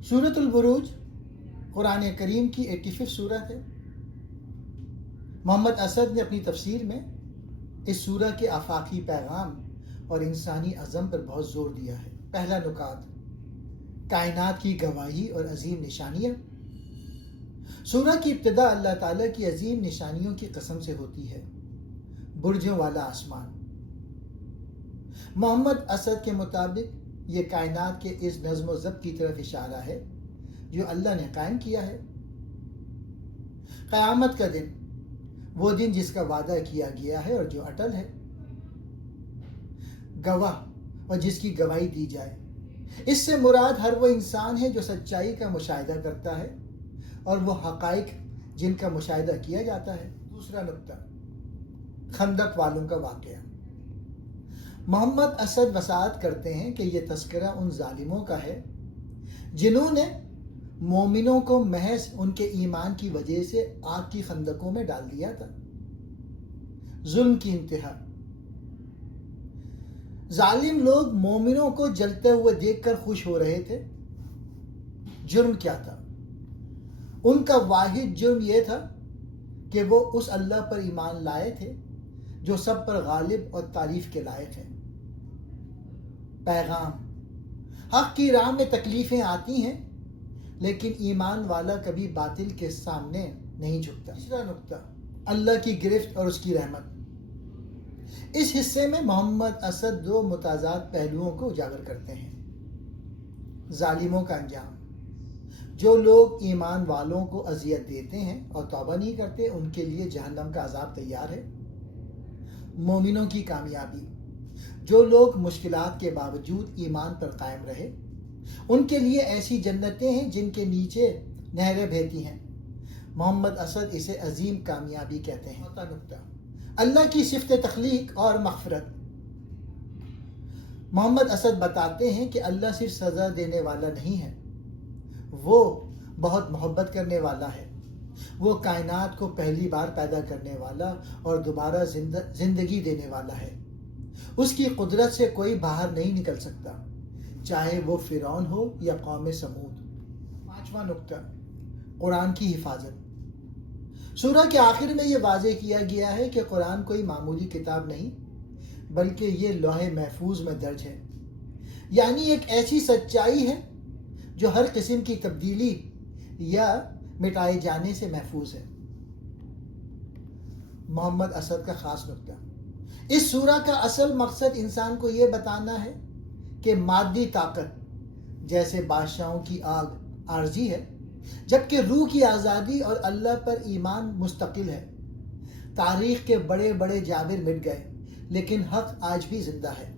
सूरत अल-बुरूज कुरान करीम की 85 सूरत है। मोहम्मद असद ने अपनी तफसीर में इस सूरह के आफाकी पैगाम और इंसानी अज़म पर बहुत ज़ोर दिया है। पहला नुकात, कायनात की गवाही और अजीम निशानियाँ। सूरह की इब्तिदा अल्लाह ताला की अजीम निशानियों की कसम से होती है। बुर्जों वाला आसमान। मोहम्मद असद के मुताबिक ये कायनात के इस नज़्म व ज़ब्त की तरफ इशारा है जो अल्लाह ने कायम किया है। क़यामत का दिन, वो दिन जिसका वादा किया गया है और जो अटल है। गवाह और जिसकी गवाही दी जाए। इससे मुराद हर वो इंसान है जो सच्चाई का मुशाहिदा करता है और वो हक़ाइक़ जिनका मुशाहिदा किया जाता है। दूसरा नुक्ता, खंदक वालों का वाक़या। मोहम्मद असद वसात करते हैं कि यह तस्करा उन जालिमों का है जिन्होंने मोमिनों को महज उनके ईमान की वजह से आग की खंदकों में डाल दिया था। जुल्म की इंतहा। जालिम लोग मोमिनों को जलते हुए देखकर खुश हो रहे थे। जुर्म क्या था? उनका वाहिद जुर्म यह था कि वो उस अल्लाह पर ईमान लाए थे जो सब पर गालिब और तारीफ के लायक है। पैगाम, हक की राह में तकलीफें आती हैं लेकिन ईमान वाला कभी बातिल के सामने नहीं झुकता। तीसरा नुक्ता, अल्लाह की गिरफ्त और उसकी रहमत। इस हिस्से में मोहम्मद असद दो मुताजाद पहलुओं को उजागर करते हैं। जालिमों का अंजाम, जो लोग ईमान वालों को अजियत देते हैं और तौबा नहीं करते उनके लिए जहन्नम का अजाब तैयार है। मोमिनों की कामयाबी, जो लोग मुश्किलात के बावजूद ईमान पर कायम रहे उनके लिए ऐसी जन्नतें हैं जिनके नीचे नहरें बहती हैं। मोहम्मद असद इसे अजीम कामयाबी कहते हैं। चौथा नुक्ता, अल्लाह की सिफ़त तख्लीक और मग़फ़िरत। मोहम्मद असद बताते हैं कि अल्लाह सिर्फ सज़ा देने वाला नहीं है, वो बहुत मोहब्बत करने वाला है। वो कायनात को पहली बार पैदा करने वाला और दोबारा जिंदगी देने वाला है। उसकी कुदरत से कोई बाहर नहीं निकल सकता, चाहे वो फ़िरौन हो या कौम समूद। पांचवा नुक्ता, कुरान की हिफाजत। सूरह के आखिर में ये वाज़े किया गया है कि कुरान कोई मामूली किताब नहीं बल्कि ये लौहे महफूज में दर्ज है, यानी एक ऐसी सच्चाई है जो हर किस्म की तब्दीली या मिटाए जाने से महफूज है। मोहम्मद असद का खास नुक्ता, इस सूरह का असल मकसद इंसान को यह बताना है कि मादी ताकत जैसे बादशाहों की आग आर्जी है जबकि रूह की आज़ादी और अल्लाह पर ईमान मुस्तकिल है। तारीख़ के बड़े बड़े जाबिर मिट गए लेकिन हक़ आज भी जिंदा है।